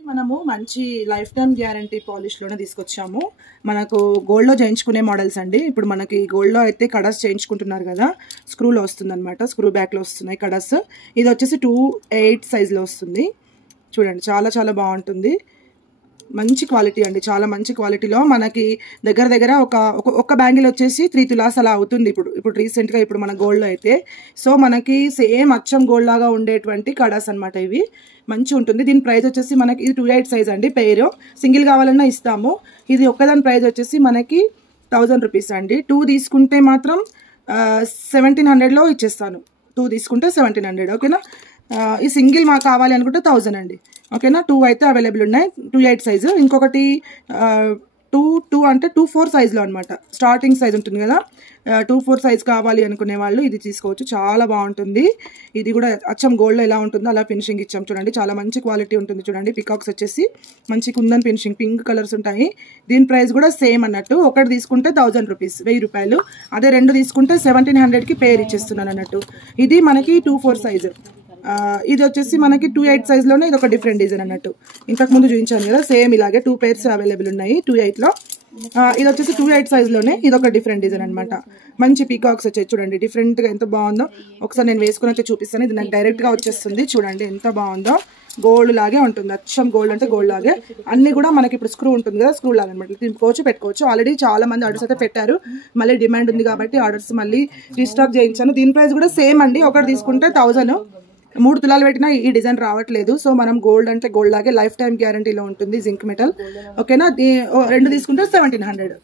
మనము మంచి life time guarantee పాలిష్లోనే తీసుకొచ్చాము. మనకు గోల్డ్లో చేయించుకునే మోడల్స్ అండి. ఇప్పుడు మనకి గోల్డ్లో అయితే కడస్ చేయించుకుంటున్నారు కదా, స్క్రూలో వస్తుందన్నమాట. స్క్రూ బ్యాక్లో వస్తున్నాయి కడస్. ఇది వచ్చేసి 2/8 సైజులో వస్తుంది. చూడండి, చాలా చాలా బాగుంటుంది. మంచి క్వాలిటీ అండి, చాలా మంచి క్వాలిటీలో. మనకి దగ్గర దగ్గర ఒక బ్యాంగిల్ వచ్చేసి 3 తులాస్ అలా అవుతుంది ఇప్పుడు రీసెంట్గా ఇప్పుడు మన గోల్డ్లో అయితే. సో మనకి సేమ్ అచ్చం గోల్డ్ లాగా ఉండేటువంటి కడాస్ అనమాట. ఇవి మంచి ఉంటుంది. దీని ప్రైస్ వచ్చేసి మనకి ఇది 2/8 సైజ్ అండి. పేరు సింగిల్ కావాలన్నా ఇస్తాము. ఇది ఒక్కదాని ప్రైస్ వచ్చేసి మనకి 1000 రూపీస్ అండి. 2 తీసుకుంటే మాత్రం 1700లో ఇచ్చేస్తాను. 2 తీసుకుంటే 1700, ఓకేనా. ఈ సింగిల్ మాకు కావాలి అనుకుంటే 1000 అండి, ఓకేనా. 2 అయితే అవైలబుల్ ఉన్నాయి, 2/8 సైజు. ఇంకొకటి 2 అంటే 2/4 సైజులో అనమాట. స్టార్టింగ్ సైజ్ ఉంటుంది కదా, 2/4 సైజ్ కావాలి అనుకునే వాళ్ళు ఇది తీసుకోవచ్చు. చాలా బాగుంటుంది. ఇది కూడా అచ్చం గోల్డ్లో ఎలా ఉంటుందో అలా ఫినిషింగ్ ఇచ్చాం చూడండి. చాలా మంచి క్వాలిటీ ఉంటుంది చూడండి. పికాక్స్ వచ్చేసి మంచి కుందన్ ఫినిషింగ్, పింక్ కలర్స్ ఉంటాయి. దీని ప్రైస్ కూడా సేమ్ అన్నట్టు. ఒకటి తీసుకుంటే 1000 రూపీస్, 1000 రూపాయలు. అదే 2 తీసుకుంటే 1700కి పేర్ ఇచ్చేస్తున్నాను అన్నట్టు. ఇది మనకి 2/4 సైజు. ఇది వచ్చేసి మనకి 2/8 సైజ్లోనే ఇది ఒక డిఫరెంట్ డిజైన్ అన్నట్టు. ఇంతకుముందు చూపించాను కదా, సేమ్ ఇలాగే 2 పేర్స్ అవైలబుల్ ఉన్నాయి 2/8లో. ఇది వచ్చేసి 2/8 సైజ్లోనే ఇది ఒక డిఫరెంట్ డిజైన్ అనమాట. మంచి పీకాక్స్ వచ్చాయి చూడండి, డిఫరెంట్గా ఎంత బాగుందో. ఒకసారి నేను వేసుకుని అయితే చూపిస్తాను. ఇది నాకు డైరెక్ట్గా వచ్చేస్తుంది చూడండి, ఎంత బాగుందో. గోల్డ్ లాగే ఉంటుంది, అచ్చం గోల్డ్ అంటే గోల్డ్ లాగే. అన్ని కూడా మనకి ఇప్పుడు స్క్రూ ఉంటుంది కదా, స్క్రూ లాగా అనమాట. తిప్పుకోవచ్చు, పెట్టుకోవచ్చు. ఆల్రెడీ చాలా మంది ఆర్డర్స్ అయితే పెట్టారు. మళ్ళీ డిమాండ్ ఉంది కాబట్టి ఆర్డర్స్ మళ్ళీ రీస్టాక్ చేయించాను. దీని ప్రైస్ కూడా సేమ్ అండి. ఒకటి తీసుకుంటే 1000. 3 తులాలు పెట్టినా ఈ డిజైన్ రావట్లేదు. సో మనం గోల్డ్ అంటే గోల్డ్ లాగే లైఫ్ టైం గ్యారంటీలో ఉంటుంది, జింక్ మెటల్, ఓకేనా. 2 తీసుకుంటే 1700.